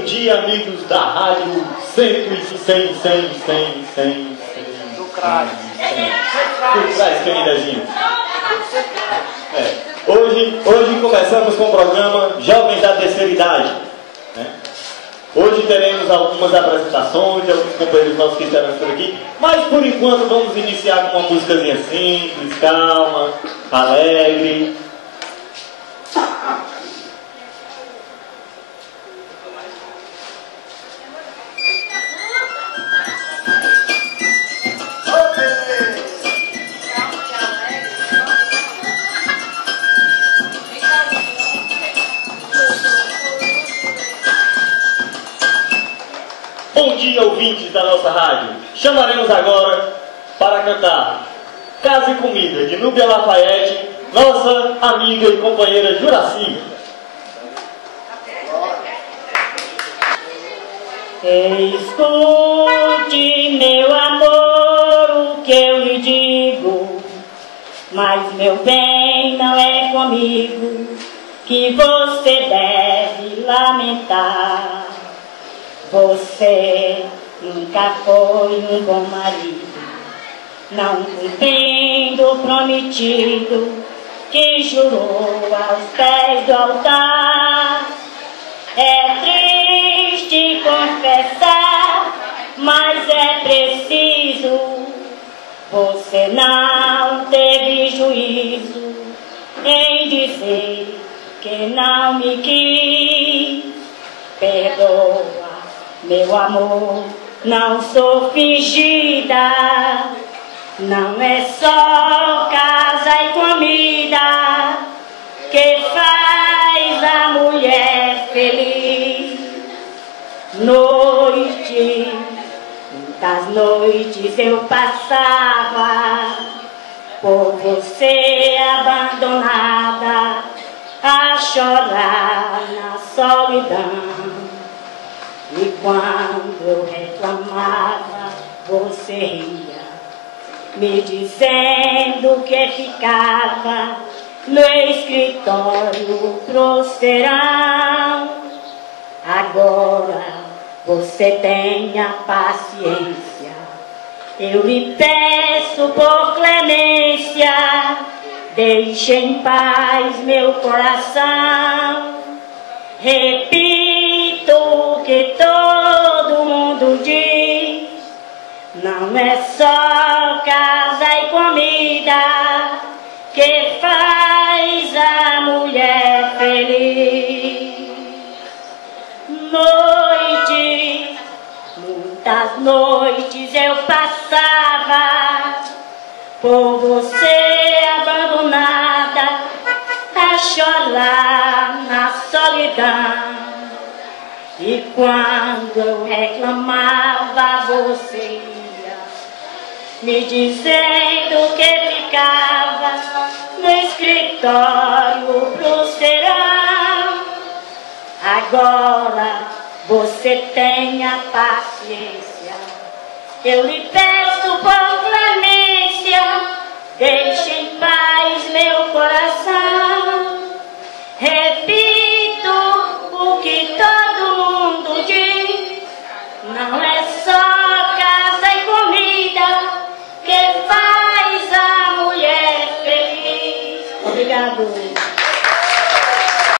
Bom dia, amigos da rádio 100, 100. Do Crais, queridazinho. Hoje começamos com o programa Jovens da Terceira Idade. Hoje teremos algumas apresentações de alguns companheiros nossos que estarão por aqui, mas por enquanto vamos iniciar com uma músicazinha simples, calma, alegre. Bom dia, ouvintes da nossa rádio. Chamaremos agora para cantar Casa e Comida, de Núbia Lafayette, nossa amiga e companheira Juraci. Escute, meu amor, o que eu lhe digo, mas meu bem não é comigo que você deve lamentar. Você nunca foi um bom marido, não cumprindo o prometido que jurou aos pés do altar. É triste confessar, mas é preciso. Você não teve juízo em dizer que não me quis. Perdoa, meu amor, não sou fingida. Não é só casa e comida que faz a mulher feliz. Muitas noites eu passava por você abandonada, a chorar na solidão. E quando eu reclamava, você ria, me dizendo que ficava no escritório prosterão. Agora você tenha paciência, eu lhe peço por clemência, deixe em paz meu coração. Repito o que todo mundo diz, não é só casa e comida que faz a mulher feliz. Muitas noites eu passava por você abandonada, a chorar na solidão. E quando eu reclamava, você ia, me dizendo que ficava no escritório prosterão. Agora você tenha paciência, eu lhe peço por clemência, deixe em paz meu coração.